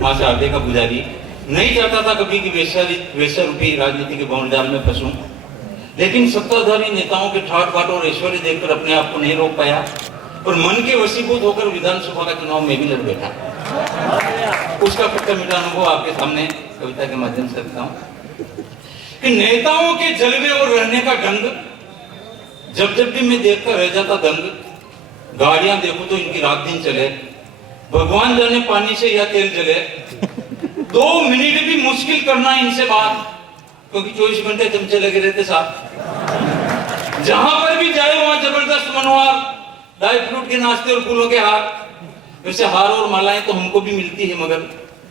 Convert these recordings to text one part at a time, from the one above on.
मां शारदे का पुजारी नहीं चाहता था कभी कि वेश्या रूपी राजनीति के भंवरजाल में फंसूं, लेकिन सत्ताधारी नेताओं के ठाट बाट और ऐश्वर्य देखकर अपने आप को नहीं रोक पाया और मन के वशीभूत होकर विधानसभा का चुनाव में भी लड़ बैठा। उसका खट्टा मीठा अनुभव आपके सामने कविता के माध्यम से रखता हूं कि नेताओं के जलवे और रहने का ढंग जब जब भी मैं देखकर रह जाता दंग। गाड़ियां देखो तो इनकी रात दिन चले, भगवान जाने पानी से या तेल जले, 2 मिनट भी मुश्किल करना इनसे बात, क्योंकि 24 घंटे चमचे लगे रहते साथ। जहां पर भी जाए वहां जबरदस्त मनोहार, ड्राई फ्रूट के नाश्ते और फूलों के हार। वैसे हार और मालाएं तो हमको भी मिलती है, मगर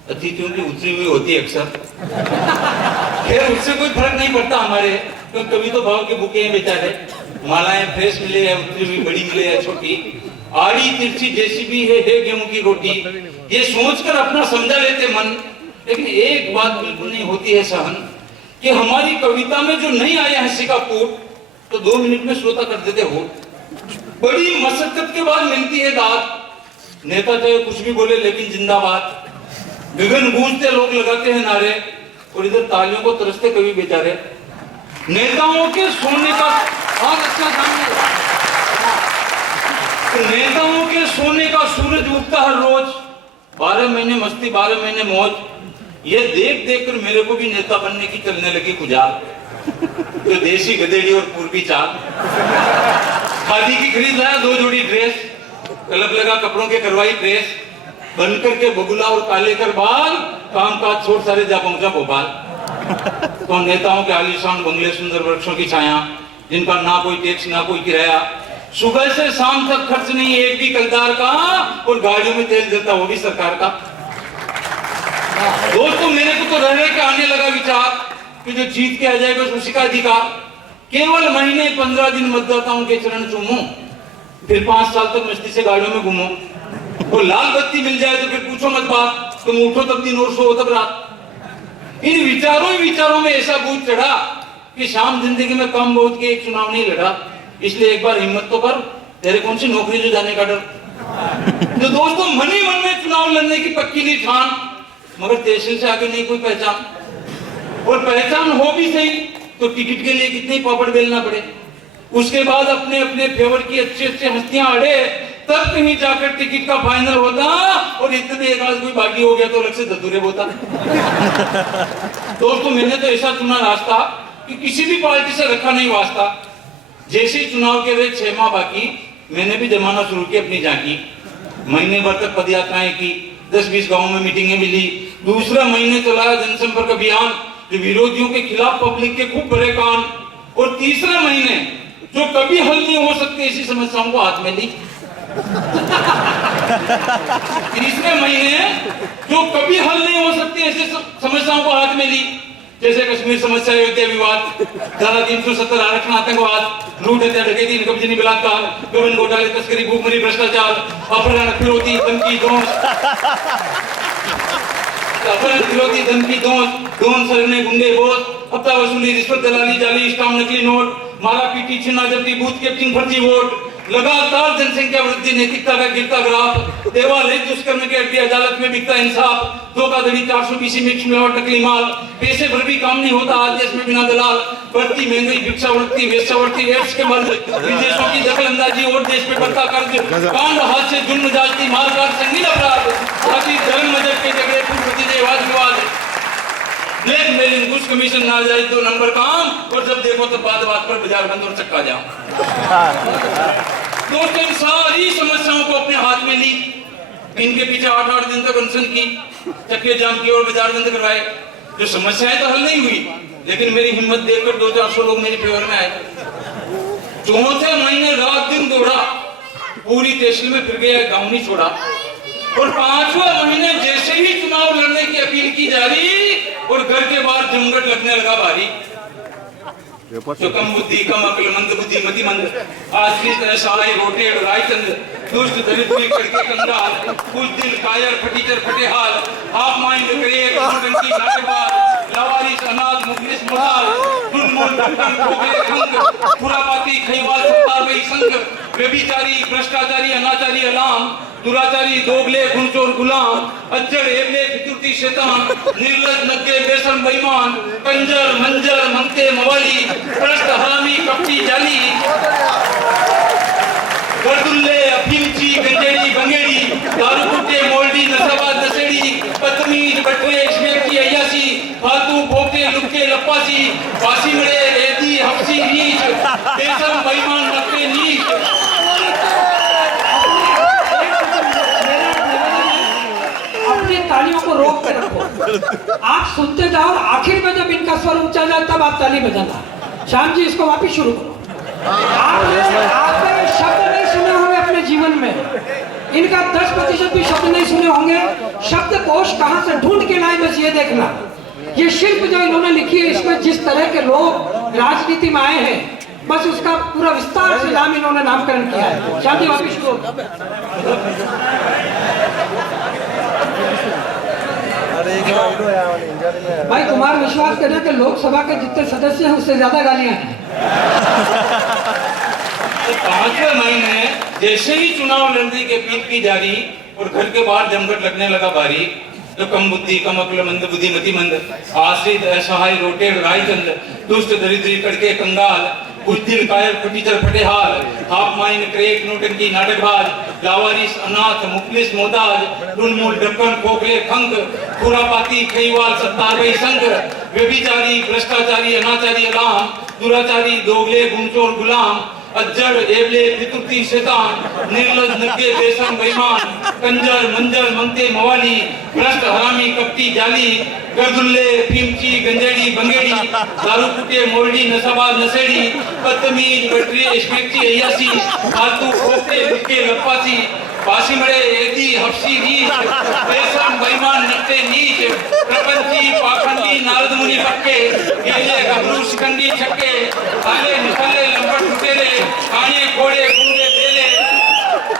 अतिथियों की उतरी हुई होती है अक्सर। खैर उससे कोई फर्क नहीं पड़ता हमारे, क्योंकि कभी तो भाव के भूखे हैं बेचारे। मालाएं फ्रेश मिले या उतरी हुई बड़ी मिले या छोटी, आड़ी तिरछी जैसी भी है गेहूं की रोटी, ये सोचकर अपना समझा लेते मन। लेकिन एक बात बिल्कुल नहीं होती है सहन कि हमारी कविता में जो नहीं आया हंसी का कूट, तो 2 मिनट में श्रोता कर देते हो। बड़ी मशक्कत के बाद मिलती है दाद। नेता चाहे कुछ भी बोले लेकिन जिंदाबाद। गगन गूंजते लोग लगाते हैं नारे, और इधर तालियों को तरसते कवि बेचारे। नेताओं के सोने का बहुत अच्छा सामने, नेताओं के सोने का सूरज उगता हर रोज। 12 महीने मस्ती 12 महीने मौज, ये देख देख कर मेरे को भी नेता बनने की चलने लगी खुजाल। तो देसी गधेड़ी और पूर्वी चाल, खादी की खरीद लाया 2 जोड़ी ड्रेस, कलब लगा कपड़ों के करवाई प्रेस, बनकर के बगुला और काले कर बाल, काम काज छोड़ सारे जा पहुंचा भोपाल। तो नेताओं के आलीशान बंगले, सुंदर वृक्षों की छाया, जिनका ना कोई टैक्स ना कोई किराया, सुबह से शाम तक खर्च नहीं एक भी कलदार का, और गाड़ियों में तेल देता वो भी सरकार का। दोस्तों मेरे को तो रह के आने लगा विचार कि जो जीत के आ जाएगा उसी का अधिकार। केवल महीने 15 दिन मतदाताओं के चरण चूमो, फिर 5 साल तक मस्ती से गाड़ियों में घूमो। वो लाल बत्ती मिल जाए तो फिर पूछो मत बात, तुम उठो तब दिन और सो तब रात। इन विचारों में ऐसा भूत चढ़ा कि शाम जिंदगी में कम बहुत के एक चुनाव नहीं लड़ा, इसलिए एक बार हिम्मत तो कर, तेरे कौन सी नौकरी जो जाने का डर। तो दोस्तों मन ही मन में चुनाव लड़ने की पक्की नहीं ठान, मगर तहसील से आगे नहीं कोई पहचान, और पहचान हो भी सही तो टिकट के लिए कितनी पापड़ बेलना पड़े। उसके बाद अपने अपने फेवर की अच्छी हस्तियां अड़े, तब कहीं जाकर टिकट का फाइनल होता, और इतने एक आध कोई बाकी हो गया तो अलग से धतूरे होता। दोस्तों मैंने तो ऐसा चुना रास्ता कि किसी भी पार्टी से रखा नहीं वास्ता। जैसे चुनाव के वे 6 माह बाकी, मैंने भी जमाना शुरू की अपनी झांकी। महीने भर तक पद यात्राएं की, 10-20 गांवों में मीटिंगें मिली। दूसरा महीने चलाया जनसंपर्क अभियान, जो विरोधियों के खिलाफ पब्लिक के खूब बड़े कान। और तीसरे महीने जो कभी हल नहीं हो सकते ऐसी समस्याओं को हाथ में ली। तीसरे महीने जो कभी हल नहीं हो सकती ऐसी समस्याओं को हाथ में ली, जैसे कश्मीर समस्या, अयोध्या विवाद, धारा 370 आरक्षण, आतंकवाद, लूट हत्या डकैती, कब्जे बलात्कार, गबन घोटाले, तस्करी, भूखमरी, भ्रष्टाचार, अपहरण, फिरौती, धमकी, ड्रोन सरने, गुंडे, बोझ, हफ्ता वसूली, रिश्वत, दलाली, जाली स्टाम्प, नकली नोट, मारा पीटी, छीना जब्ती, बूथ कैप्टिंग, फर्जी वोट, लगातार जनसंख्या वृद्धि, नैतिकता का गिरता ग्राफ, देवालय दुष्कर्म के अड्डी, अदालत में बिकता इंसाफ, धोखाधड़ी, 420 मिक्स मिलावट, नकली माल, पैसे भर भी काम नहीं होता आज देश में बिना दलाल, बढ़ती महंगाई, भिक्षावृत्ति, वेश्यावृत्ति, एड्स के मर्ज, विदेशों की दखलंदाजी और देश पे बढ़ता कर्ज, कांड, हादसे, जुल्म, जाति, मारकाट, संगीन अपराध, आदि धर्म मजहब के झगड़े, पूर्व वाद विवाद, ब्लैकमेलिंग, घूस कमीशन, नाजायज 2 नंबर काम, और जब देखो तो बात पर बाजार बंद और चक्का जाओ। दोस्तों इन सारी समस्याओं को अपने हाथ में ली, इनके पीछे 8-8 दिन तक अनशन की, चक्के जाम किए और बाजार बंद करवाए। जो समस्याएं तो हल नहीं हुई, लेकिन मेरी हिम्मत देखकर 200-400 लोग मेरे फेवर में आए। चौथे महीने रात दिन दौड़ा, पूरी तहसील में फिर गया, गांव नहीं छोड़ा। और 5वें महीने जैसे ही चुनाव लड़ने की अपील की जा रही, और घर के बाहर जमघट लगने लगा भारी। जो कम बुद्धि, कम अक्ल, मंद बुद्धि, मतिमंद, आज की तरह सहाय रोटे रायचंद, दुष्ट दलित करके कंगाल, कुछ दिल कायर, फटीचर, फटेहाल, हाफ माइंड, क्रिएट, नाटकबाज, लावारिस अनाथ मुखलिस मुदार दुर्मूल ढक्कन खोखले खंग खुरापाती खैवाल सत्तारवई संग व्यभिचारी भ्रष्टाचारी अनाचारी अलाम दुराचारी दोगले गुणचोर गुलाम अज्जड़ एबले फितुर्ती शैतान निर्लज नग्गे बेसन बेईमान कंजर मंजर मंगते मवाली भ्रष्ट हरामी कपटी जाली गर्दुल्ले अफीमची गंजेड़ी बंगेड़ी दारूकुटे मोल्डी नशबाज नशेड़ी बदतमीज बटवे इश्मेकी अय्यासी फालतू भोके लुक्के लप्पासी वासिमड़े रेदी हफ्सी नीच बेशरम बेईमान नक्के नीच अपनी तालियों को रोक के रखो। आप सुनते जाओ, आखिर में जब इनका स्वर ऊंचा जाए तब आप ताली बजाना। श्याम जी इसको वापिस शुरू करो। आपने शब्द नहीं सुने होंगे अपने जीवन में, इनका 10% भी शब्द नहीं सुने होंगे। शब्दकोश कहां से ढूंढ के लाए बस ये देखना। ये शिल्प जो इन्होंने लिखी है इसमें जिस तरह के लोग राजनीति में आए हैं बस उसका पूरा विस्तार से नाम इन्होंने नामकरण किया है। शांति वापिस शुरू। भाई कुमार विश्वास करें कि लोकसभा के जितने सदस्य हैं उससे ज्यादा गालियां हैं। 5वें महीने जैसे ही चुनाव लड़ने के पीठ की जारी और घर के बाहर जमघट लगने लगा भारी, तो कम बुद्धि कम अक्ल मंद बुद्धि मति मंद आश्रित असहाय रोटेड़ रायचंद दुष्ट दरिद्री कड़के कंगाल बुद्धिल कायर फटीचर फटेहाल हाफ माइन क्रेक नोटंकी नाटकबाज लावारिस अनाथ मुखलिस मोहताज टुलमुल ढक्कन खोखले खंग खुरापाती खैवाल सत्तारवई संग व्यभिचारी भ्रष्टाचारी अनाचारी अलाम दुराचारी दोगले गुणचोर गुलाम अज्जड़ एबले फितुर्ती शैतान निर्लज नग्गे बेशरम बेईमान कंजर मंजर मंगते मवाली भ्रष्ट हरामी कपटी जाली गर्दुल्ले फीमची गंजेड़ी बंगेड़ी दारूकुटे मोरडी नशबाज नशेड़ी बदतमीज बटरी इश्मेकी अय्यासी फालतू खोखले लुक्के लप्पासी वासिमड़े एदी हफ्सी नीच बेशरम बेईमान नक्ते नीच प्रपंची पाखंडी नारद मुनि पक्के गेले गबरू शिकंडी छक्के आले निकले लंबट लुटेरे काने घोड़े गुंडे बेले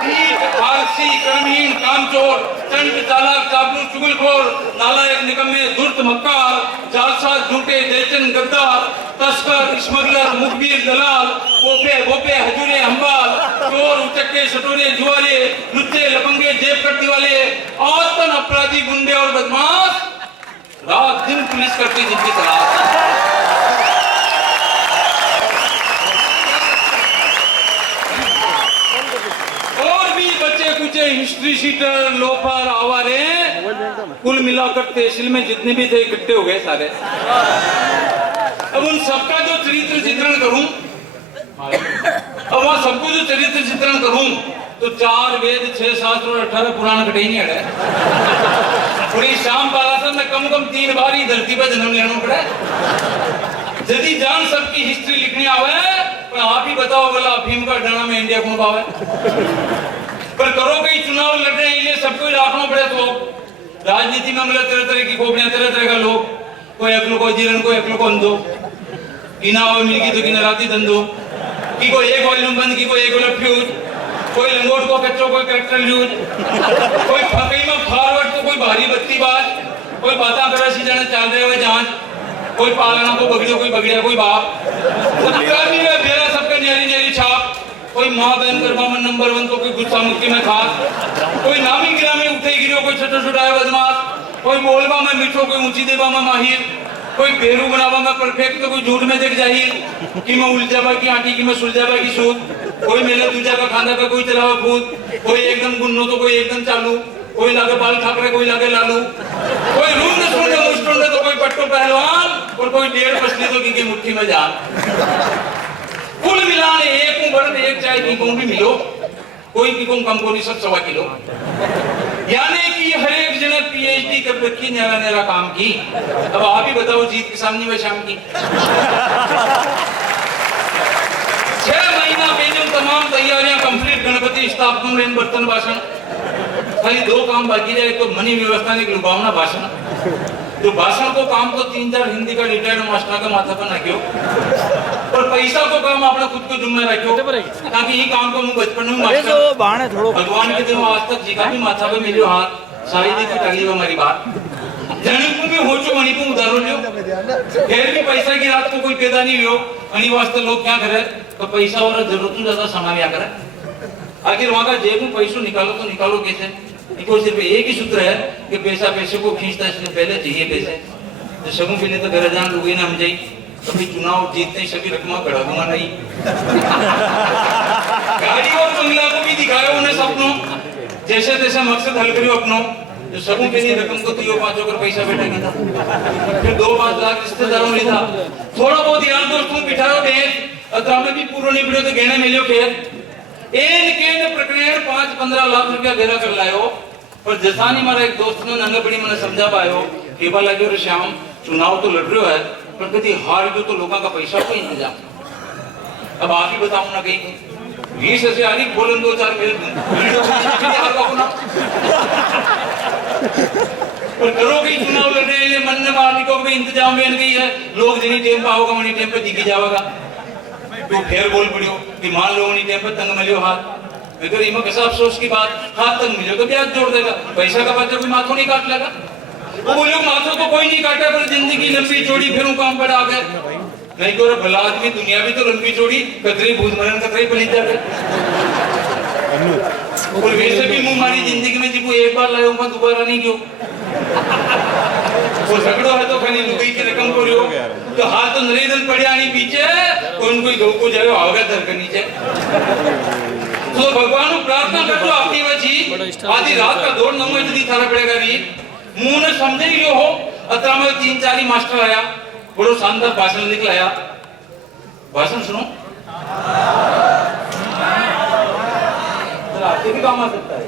नीच आलसी कर्महीन कामचोर चंड चालाक चापलू चुगलखोर नालायक निकम्मे धूर्त मक्कार जालसाज झूठे देचन गद्दार तस्कर स्मगलर मुखबिर दलाल बोपे बोपे हजूरे अंबाल चोर उचक्के सटोरे जुआरे लुच्चे लपंगे जेब कट्टी वाले औतन अपराधी गुंडे और बदमाश रात दिन पुलिस करती जिनकी तलाश। और भी बच्चे Kuche history sheeter loafer Aware कुल मिलाकर तहसील में जितने भी थे इकट्ठे हो गए सारे। अब उन सबका जो चरित्र चित्रण करूं, अब वहां सबको जो चरित्र चित्रण करूं तो 4 वेद 6 शास्त्र और 18 पुराण कटे नहीं अड़े। पूरी शाम पालासन में कम 3 बार ही धरती पर जन्म लेना पड़े। यदि जान सबकी हिस्ट्री लिखनी आवे पर आप ही बताओ बोला अफीम का डाना में इंडिया कौन पावे। पर करो कई चुनाव लड़ रहे हैं ये सबको रखना पड़े। तो राजनीति में मतलब तरह की खोपड़ियां तरह का लोग, कोई अकलो को जीवन को अकलो को अंधो गिना हुआ मिलगी तो गिना राती धंधो की कोई एक वॉल्यूम बंद की कोई एक वाला फ्यूज कोई लंगोट को कच्चो कोई कैरेक्टर यूज कोई फकई में फॉरवर्ड तो कोई भारी बत्ती बाज कोई बाता करा सी जाने चल रहे हुए जांच कोई पालना को बगड़ियो कोई बगड़िया कोई बाप बेरा सबका न्यारी न्यारी छाप कोई माँ बहन करवा में नंबर 1 तो कोई गुस्सा मुक्ति में खास कोई नामी गिरामी उठे गिरो कोई छोटा छोटा बदमाश कोई बोलवा में मिठो कोई ऊंची देवा में माहिर कोई बेरू बनावा में परफेक्ट तो कोई झूठ में देख जाहिर कि मैं उलझावा की आंटी की मैं सुलझावा की सूद कोई मेले दूजा का खाना का कोई चलावा भूत कोई एकदम गुन्नो तो कोई एकदम चालू कोई लागे बाल ठाकरे कोई लागे लालू कोई रूंड सुंड मुस्टुंड तो कोई पट्टो पहलवान और कोई 1.5 मछली तो की मुट्ठी में जान। कुल मिलाने एक बढ़ एक चाय की भी मिलो कोई की कम को नहीं सब 1.25 किलो यानी कि हर एक जने पीएचडी कर रखी नेरा काम की। अब आप ही बताओ जीत के सामने में शाम की 6 महीना पहले तमाम तैयारियां कंप्लीट गणपति स्थापना में बर्तन भाषण खाली 2 काम बाकी रहे तो मनी व्यवस्था ने लुभावना भाषण जो भाषण को काम तो 3-4 हिंदी का रिटायर्ड मास्टर का माथा पर रखियो और पैसा को काम अपना खुद को जुम्मे रखियो ताकि ये काम को बचपन में भगवान के दिन आज तक जी का भी माथा पे मिलो हाथ शायद ही कोई तकलीफ हमारी बात जनकपुर में हो चो मणिपुर उधारो लियो फिर भी पैसा की रात को कोई पैदा नहीं हुयो अनि वास्ते लोग क्या करे तो पैसा और जरूरत से ज्यादा समाया करे आखिर वहां का जेब में पैसों निकालो तो निकालो कैसे इनको सिर्फ एक ही सूत्र है कि पैसा पैसे को खींचता है इसलिए पहले चाहिए पैसे तो सबों के लिए तो घर जान लोग ना हम जाई कभी चुनाव जीतते ही सभी रकमा बढ़ा दूंगा नहीं गाड़ी और बंगला को भी दिखाया उन्हें सपनों जैसे तैसे मकसद हल करियो अपनों जो सबों के लिए रकम को तो 5 कर पैसा बैठेगा था फिर 2-5 लाख रिश्तेदारों ने था थोड़ा बहुत यार दोस्तों बिठाओ भेज अतरा में भी पूरा नहीं पड़े तो गहने मिलियो खेर एन केन प्रक्रिया 5-15 लाख रुपया भेरा कर लायो पर जसानी मारा एक दोस्त ने नंगा बड़ी मैंने समझा पायो केबल लगे रे श्याम चुनाव तो लड़ रहे हो है पर कभी हार गयो तो लोगों का पैसा को इंतजाम अब आप ही बताओ ना कहीं 20 ऐसे आनी बोलन 2-4 मेरे पर करो कहीं चुनाव लड़ रहे हैं मन ने मारने को भी इंतजाम में गई है लोग जिन्हीं टेम पे आओगे मनी टेम पे दिखी जाएगा तो फिर बोल पड़ियो कि मान लो मनी टेम पे तंग मिलियो हाथ अगर इमा कैसा अफसोस की बात हाथ तंग मिलियो तो ब्याज जोड़ देगा पैसा का बच्चा कोई माथों नहीं काट लेगा वो बोलियो माथों तो कोई नहीं काटा पर जिंदगी लंबी चौड़ी फिर काम पर आ गए नहीं तो भला आदमी दुनिया भी तो लंबी चौड़ी कतरे भूत मरण कतरे पलित जावे और वैसे भी मुंह मारी जिंदगी में जिको एक बार लायो मैं दोबारा नहीं क्यों वो झगड़ो है तो खाली लुगाई की रकम को रियो तो हाथ तो नरेदन पड़े आनी पीछे कोई कोई दो को जायो आगे दर के नीचे तो भगवान को प्रार्थना कर दो अपनी बची आधी रात का दौड़ नंगे जल्दी थारा पड़ेगा री मुंह ने समझे ही हो अतरा में 3-4 ही मास्टर आया बड़ो शानदार भाषण निकलाया भाषण सुनो आपके भी काम आ सकता है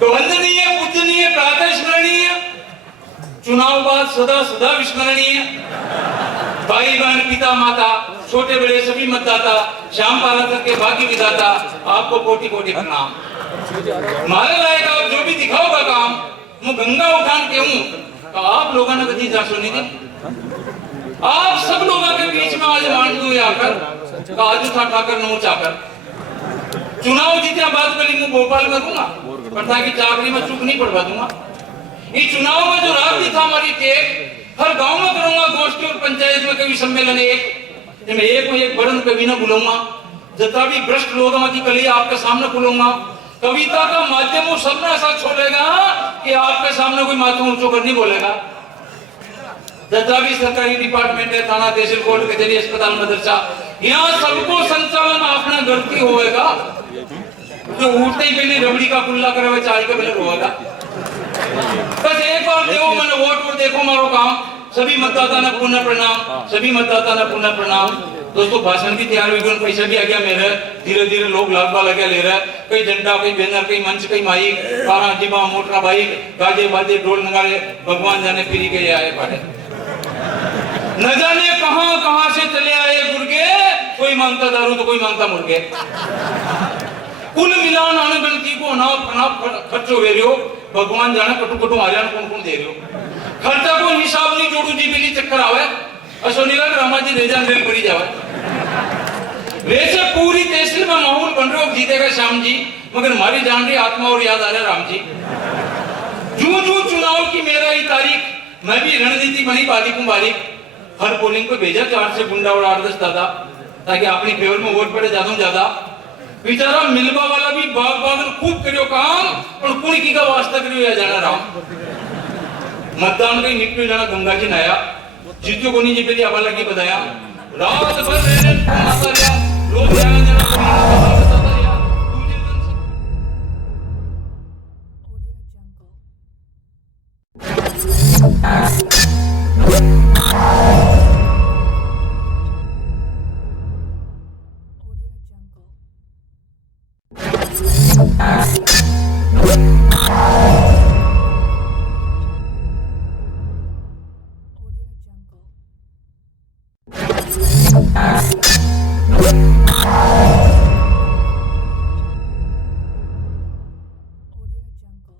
तो वंदनीय पूजनीय प्रातः स्मरणीय चुनाव बाद सदा सदा विस्मरणीय भाई बहन पिता माता छोटे बड़े सभी मतदाता श्याम पाराकर के भाग्य विधाता आपको कोटि कोटि प्रणाम मारे लायक आप जो भी दिखाओगा काम मैं गंगा उठान के हूँ तो आप लोगों ने कभी जा सुनी थी आप सब लोगों के बीच में आज मान दो आकर आज उठा ठाकर नोच आकर चुनाव जीते बाद कली मैं भोपाल में दूंगा पर ताकि चाकरी में चूक नहीं पड़वा दूंगा इस चुनाव में जो राजनीति था हमारी टेक हर गांव में करूंगा गोष्ठी और पंचायत में कभी सम्मेलन एक में एक बड़न कभी ना बुलाऊंगा जितना भी भ्रष्ट लोग की कली आपके सामने खुलूंगा कविता का माध्यम वो सब ऐसा छोड़ेगा कि आपके सामने कोई माथा ऊंचो कर नहीं बोलेगा जितना भी सरकारी डिपार्टमेंट है थाना तहसील कोर्ट कचहरी अस्पताल मदरसा यहाँ सबको संचालन अपना घर की होएगा जो उठते ही पहले रबड़ी का कुल्ला करे चाय का बिलर होगा बस एक बार देखो मैंने वोट देखो मारो काम सभी मतदाता ने पुनः प्रणाम सभी मतदाता ने पुनः प्रणाम दोस्तों भाषण की तैयार हुई पैसा भी आ गया मेरे धीरे धीरे लोग लागबा लगे ले रहे कई झंडा कई बैनर कई मंच कई माइक कारा डिब्बा मोटरा बाइक गाजे बाजे ढोल नगाड़े भगवान जाने फिरी के आए पाटे न जाने कहां से चले आए गुर्गे कोई मांगता दारू तो कोई मांगता मुर्गे कुल मिलान अणगणती को अनाप खर्चो वेरियो भगवान जाने कटु कटु आर्यान कौन दे रहे हो खर्चा को हिसाब नहीं जोड़ू जी बिली चक्कर आवे अशोनीला रामाजी रेजान रेल पड़ी जावे वैसे पूरी तहसील में माहौल बन रहा है जीतेगा श्याम जी मगर हमारी जान रही आत्मा और याद आ रहा है राम जी जू चुनाव की मेरा ही तारीख मैं भी रणनीति बनी बारीक हर पोलिंग पे भेजा 4 से गुंडा और 8-10 दादा ताकि अपनी फेवर में वोट पड़े ज्यादा बेचारा मिलवा वाला भी बाग खूब करियो काम और कुल की का वास्ता करियो या जाना राम मतदान कहीं निकल जाना गंगा जी नया जीतो को नहीं जी पहले आवाला की बताया रात भर रहने माता लिया लोग जाना जाना Audio Jungle.